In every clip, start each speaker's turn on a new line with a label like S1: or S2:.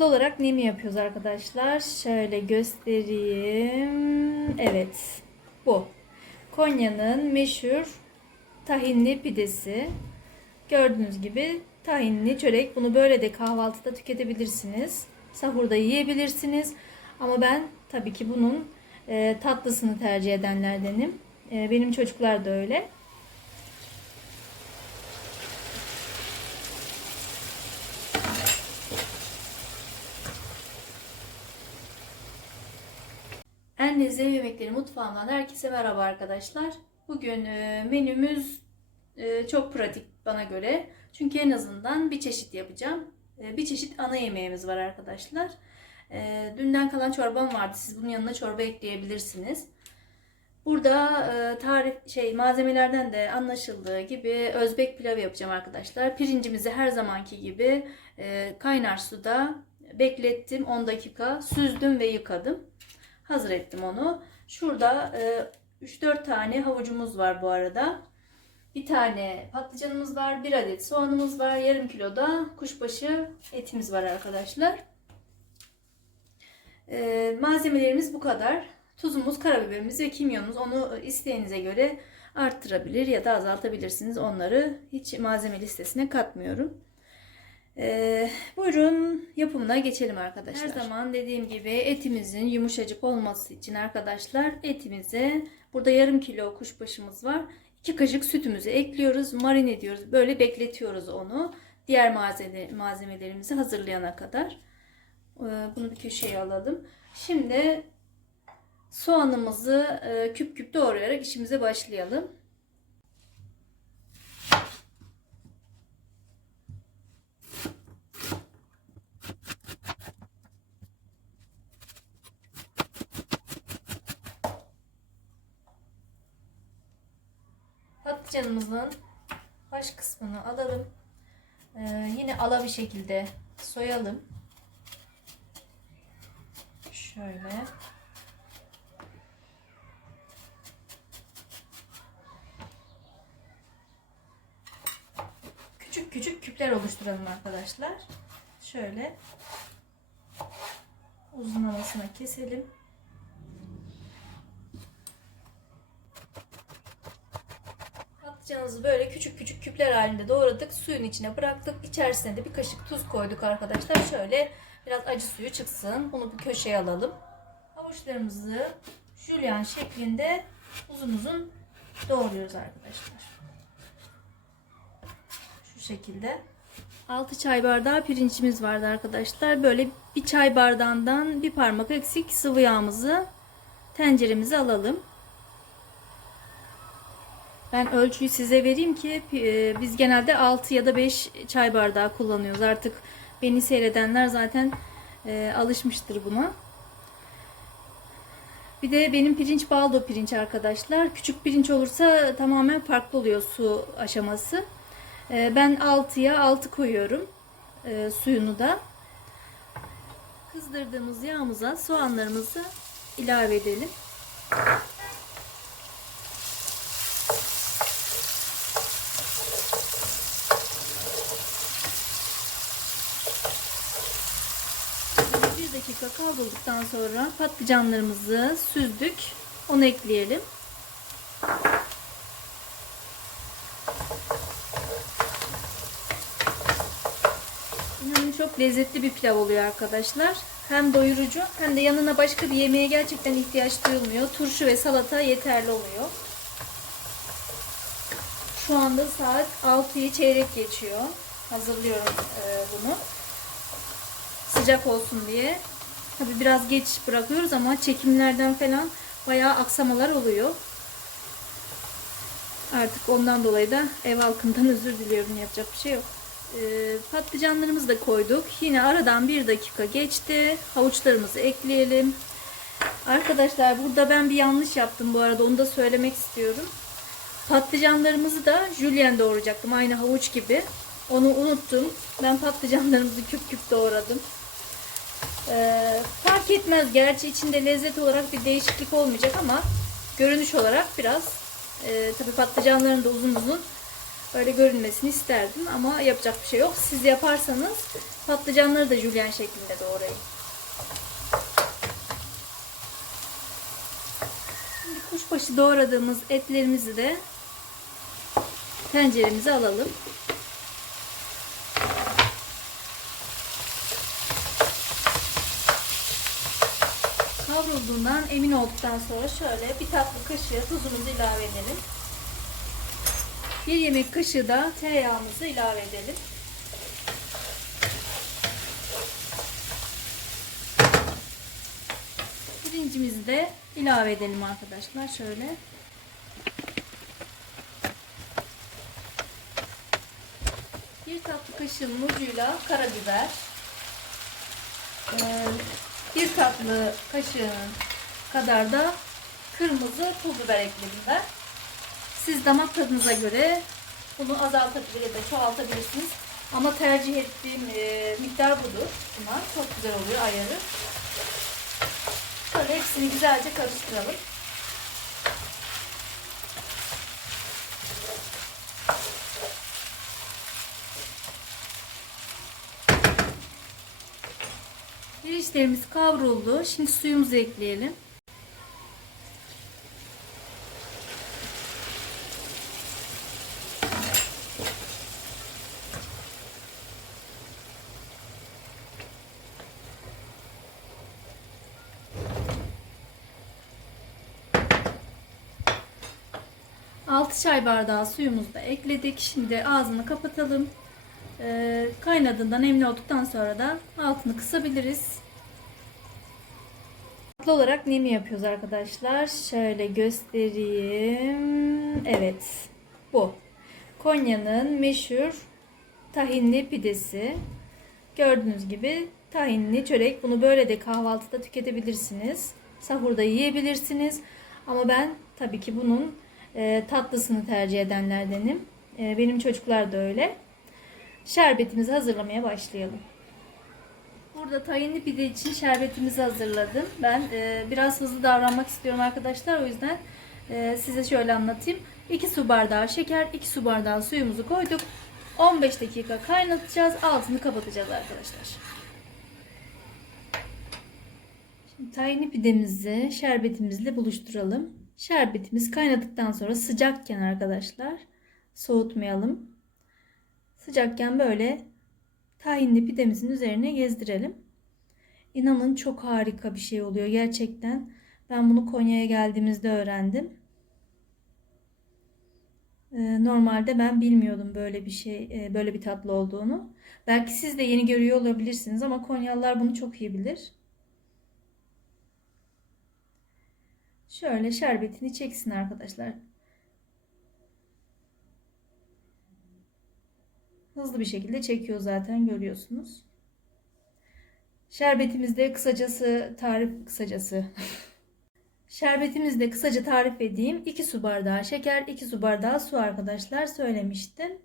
S1: Tatlı olarak ne mi yapıyoruz arkadaşlar? Şöyle göstereyim. Evet. Bu. Konya'nın meşhur tahinli pidesi. Gördüğünüz gibi tahinli çörek. Bunu böyle de kahvaltıda tüketebilirsiniz. Sahurda yiyebilirsiniz. Ama ben tabii ki bunun e, tatlısını tercih edenlerdenim. E, benim çocuklar da öyle. En lezzetli yemekleri mutfağından herkese merhaba arkadaşlar. Bugün e, menümüz e, çok pratik bana göre. Çünkü en azından bir çeşit yapacağım. E, bir çeşit ana yemeğimiz var arkadaşlar. Dünden kalan çorbam vardı. Siz bunun yanına çorba ekleyebilirsiniz. Burada tarif şey malzemelerden de anlaşıldığı gibi Özbek pilavı yapacağım arkadaşlar. Pirincimizi her zamanki gibi kaynar suda beklettim 10 dakika, süzdüm ve yıkadım. Hazır ettim onu. Şurada e, 3-4 tane havucumuz var bu arada. Bir tane patlıcanımız var, bir adet soğanımız var, yarım kilo da kuşbaşı etimiz var arkadaşlar. E, malzemelerimiz bu kadar. Tuzumuz, karabiberimiz ve kimyonumuz onu isteğinize göre arttırabilir ya da azaltabilirsiniz. Onları hiç malzeme listesine katmıyorum. Ee, buyurun yapımına geçelim arkadaşlar. Her zaman dediğim gibi etimizin yumuşacık olması için arkadaşlar etimize burada yarım kilo kuşbaşımız var. 2 kaşık sütümüzü ekliyoruz. Marine ediyoruz. Böyle bekletiyoruz onu. Diğer malzeme, malzemelerimizi hazırlayana kadar. Ee, bunu bir köşeye alalım. Şimdi soğanımızı e, küp küp doğrayarak işimize başlayalım. Patlıcanımızın baş kısmını alalım. Ee, yine ala bir şekilde soyalım. Şöyle. Küçük küçük küpler oluşturalım arkadaşlar. Şöyle uzunlamasına keselim. Patlıcanımızı böyle küçük küçük küpler halinde doğradık. Suyun içine bıraktık. İçerisine de bir kaşık tuz koyduk arkadaşlar. Şöyle biraz acı suyu çıksın. Bunu bir köşeye alalım. Havuçlarımızı jülyen şeklinde uzun uzun doğruyoruz arkadaşlar. Şu şekilde. 6 çay bardağı pirincimiz vardı arkadaşlar. Böyle bir çay bardağından bir parmak eksik sıvı yağımızı tenceremize alalım. Ben ölçüyü size vereyim ki e, biz genelde 6 ya da 5 çay bardağı kullanıyoruz. Artık beni seyredenler zaten e, alışmıştır buna. Bir de benim pirinç baldo pirinç arkadaşlar. Küçük pirinç olursa tamamen farklı oluyor su aşaması. E, ben 6'ya 6 koyuyorum e, suyunu da. Kızdırdığımız yağımıza soğanlarımızı ilave edelim. Bir dakika kavrulduktan sonra patlıcanlarımızı süzdük. Onu ekleyelim. İnanın çok lezzetli bir pilav oluyor arkadaşlar. Hem doyurucu hem de yanına başka bir yemeğe gerçekten ihtiyaç duyulmuyor. Turşu ve salata yeterli oluyor. Şu anda saat 6'yı çeyrek geçiyor. Hazırlıyorum e, bunu. Sıcak olsun diye. Tabi biraz geç bırakıyoruz ama çekimlerden falan bayağı aksamalar oluyor. Artık ondan dolayı da ev halkından özür diliyorum. Yapacak bir şey yok. Ee, patlıcanlarımızı da koyduk. Yine aradan bir dakika geçti. Havuçlarımızı ekleyelim. Arkadaşlar burada ben bir yanlış yaptım bu arada. Onu da söylemek istiyorum. Patlıcanlarımızı da jülyen doğrayacaktım. Aynı havuç gibi. Onu unuttum. Ben patlıcanlarımızı küp küp doğradım. Ee, fark etmez. Gerçi içinde lezzet olarak bir değişiklik olmayacak ama görünüş olarak biraz e, tabii patlıcanların da uzun uzun Böyle görünmesini isterdim ama yapacak bir şey yok. Siz yaparsanız patlıcanları da jülyen şeklinde doğrayın. Şimdi kuşbaşı doğradığımız etlerimizi de tenceremize alalım. Kavrulduğundan emin olduktan sonra şöyle bir tatlı kaşığı tuzumuzu ilave edelim. Bir yemek kaşığı da tereyağımızı ilave edelim. Pirincimizi de ilave edelim arkadaşlar. Şöyle. Bir tatlı kaşığının ucuyla karabiber. Bir tatlı kaşığının kadar da kırmızı pul biber ekledim ben. Siz damak tadınıza göre bunu azaltabilir ya da çoğaltabilirsiniz. Ama tercih ettiğim e, miktar budur. Buna çok güzel oluyor ayarı. Şöyle hepsini güzelce karıştıralım. Pirinçlerimiz kavruldu. Şimdi suyumuzu ekleyelim. Altı çay bardağı suyumuzu da ekledik. Şimdi ağzını kapatalım. Ee, kaynadığından emin olduktan sonra da altını kısabiliriz. Tatlı olarak ne mi yapıyoruz arkadaşlar? Şöyle göstereyim. Evet. Bu. Konya'nın meşhur tahinli pidesi. Gördüğünüz gibi tahinli çörek. Bunu böyle de kahvaltıda tüketebilirsiniz. Sahurda yiyebilirsiniz. Ama ben tabii ki bunun e, tatlısını tercih edenlerdenim. E, benim çocuklar da öyle. Şerbetimizi hazırlamaya başlayalım. Burada tahinli pide için şerbetimizi hazırladım. Ben e, biraz hızlı davranmak istiyorum arkadaşlar. O yüzden e, size şöyle anlatayım. 2 su bardağı şeker, 2 su bardağı suyumuzu koyduk. 15 dakika kaynatacağız. Altını kapatacağız arkadaşlar. Şimdi tahinli pidemizi şerbetimizle buluşturalım. Şerbetimiz kaynadıktan sonra sıcakken arkadaşlar soğutmayalım. Sıcakken böyle tahinli pidemizin üzerine gezdirelim. İnanın çok harika bir şey oluyor gerçekten. Ben bunu Konya'ya geldiğimizde öğrendim. Ee, Normalde ben bilmiyordum böyle bir şey, e, böyle bir tatlı olduğunu. Belki siz de yeni görüyor olabilirsiniz ama Konyalılar bunu çok iyi bilir. Şöyle şerbetini çeksin arkadaşlar. Hızlı bir şekilde çekiyor zaten görüyorsunuz. Şerbetimizde kısacası tarif kısacası. Şerbetimizde kısaca tarif edeyim. 2 su bardağı şeker, 2 su bardağı su arkadaşlar söylemiştim.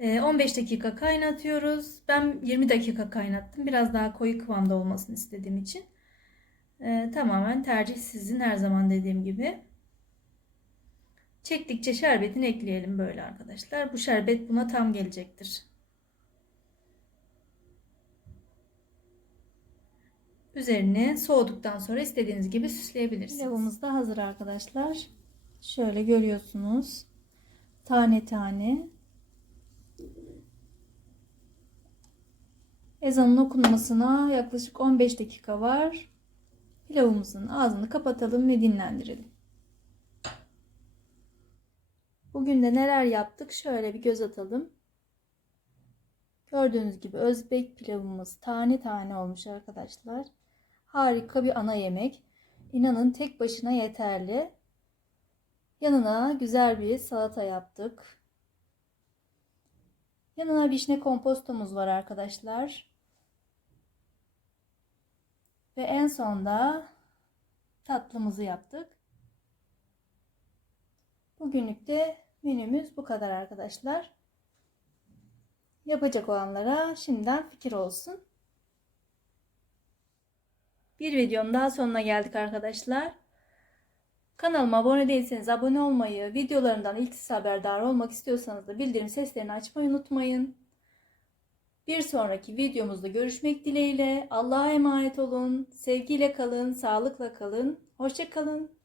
S1: 15 dakika kaynatıyoruz. Ben 20 dakika kaynattım. Biraz daha koyu kıvamda olmasını istediğim için. Ee, tamamen tercih sizin her zaman dediğim gibi. Çektikçe şerbetini ekleyelim böyle arkadaşlar. Bu şerbet buna tam gelecektir. Üzerini soğuduktan sonra istediğiniz gibi süsleyebilirsiniz. Pilavımız da hazır arkadaşlar. Şöyle görüyorsunuz. Tane tane. Ezanın okunmasına yaklaşık 15 dakika var. Pilavımızın ağzını kapatalım ve dinlendirelim. Bugün de neler yaptık? Şöyle bir göz atalım. Gördüğünüz gibi Özbek pilavımız tane tane olmuş arkadaşlar. Harika bir ana yemek. İnanın tek başına yeterli. Yanına güzel bir salata yaptık. Yanına vişne kompostomuz var arkadaşlar. Ve en sonda tatlımızı yaptık. Bugünlük de menümüz bu kadar arkadaşlar. Yapacak olanlara şimdiden fikir olsun. Bir videonun daha sonuna geldik arkadaşlar. Kanalıma abone değilseniz abone olmayı, videolarımdan ilk siz haberdar olmak istiyorsanız da bildirim seslerini açmayı unutmayın. Bir sonraki videomuzda görüşmek dileğiyle. Allah'a emanet olun. Sevgiyle kalın, sağlıkla kalın. Hoşça kalın.